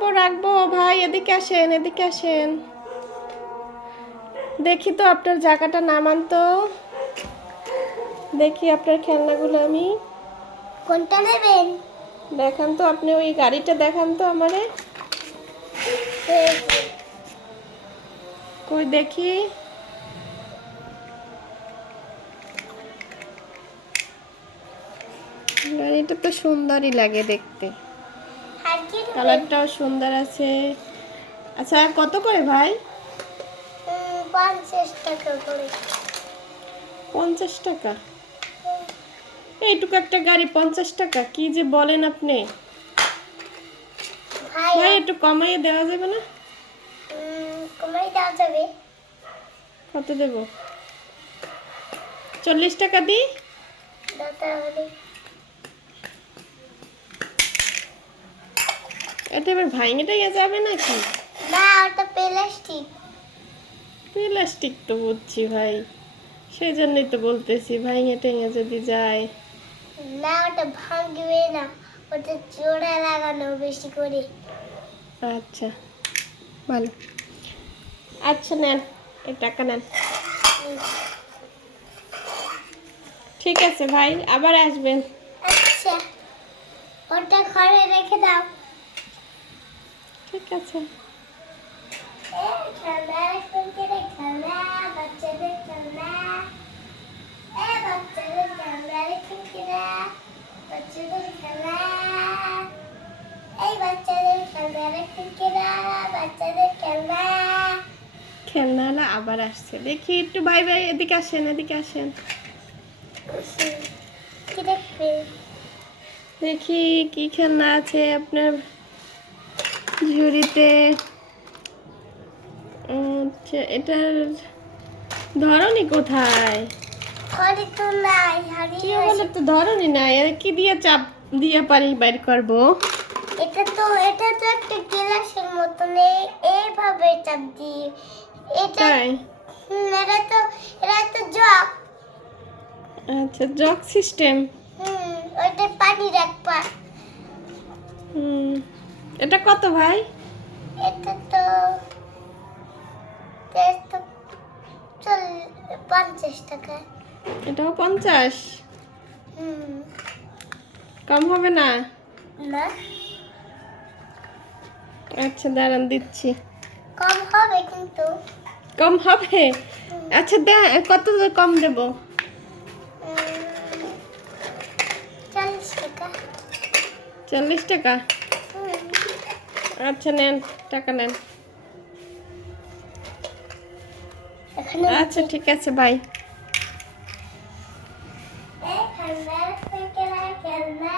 রাখবো রাখবো ভাই, এদিকে আসেন এদিকে আসেন। দেখি তো আপনার জায়গাটা নামান তো, দেখি আপনার খেলনাগুলো। আমি কোনটা নেবেন? দেখান তো আপনি, ওই গাড়িটা দেখান তো আমারে। কই দেখি। গাড়িটা তো সুন্দরই লাগে দেখতে, আর কি নেবেন? কালারটাও সুন্দর আছে। আচ্ছা কত করে ভাই? 50 টাকা করে। 50 টাকা? এইটুকু একটা গাড়ি 50 টাকা? কি যে বলেন আপনি ভাই ভাই, একটু কমাইয়ে দেওয়া যাবে না? কমাই দেওয়া যাবে। কত দেব? 40 টাকা দিই। দাদা বলে এটা এবার ভাঙে টাইয়া যাবে নাকি? না, ওটা প্লাস্টিক। প্লাস্টিক তো বুঝছি ভাই, সেই জন্যই তো বলতেছি ভাঙে টেঙে যদি যায়। না, ওটা ভাঙবে না, ওটা জোড়া লাগানো বেশি করে। আচ্ছা ভালো। আচ্ছা নেন, এই টাকা নেন। ঠিক আছে ভাই, আবার আসবেন। আচ্ছা, ওটা ঘরে রেখে দাও। ঠিক আছে। খেলনা কুরকুরে খেলনা, বাচ্চাদের খেলনা। বাচ্চাদের খেলনা কুরকুরে, বাচ্চাদের খেলনা। এই বাচ্চাদের খেলনা কুরকুরে, বাচ্চাদের খেলনা। খেলনাওয়ালা আবার আসছে, দেখি একটু। ভাই ভাই এদিকে আসেন এদিকে আসেন। কি দেখবে? দেখি কি খেলনা আছে আপনার ঝুড়িতে। আচ্ছা, এটার ধরনই কোথায়? ঘরে তো নাই, কি হারিয়ে বলে গেছে। তো ধরনই নাই, এর কি দিয়ে চাপ দিয়ে পারি বাইর করবো? এটা তো একটা গ্লাসের মতন, এইভাবে চাপ দিয়ে। এটা তাই? এটা তো জগ। আচ্ছা, জগ সিস্টেম। ওইটা পানি রাখবা। হুম, এটা কত ভাই? এটা তো 50 টাকা। এটাও 50? হুম। কম হবে না? না, আচ্ছা দাঁড়ান দিচ্ছি। কম হবে কিন্তু। কম হবে? আচ্ছা কত কম দেব? 40 টাকা। 40 টাকা? হুম। আচ্ছা নেন, টাকা নেন। এখানে আচ্ছা ঠিক আছে, বাই। খেলনা খেলনা।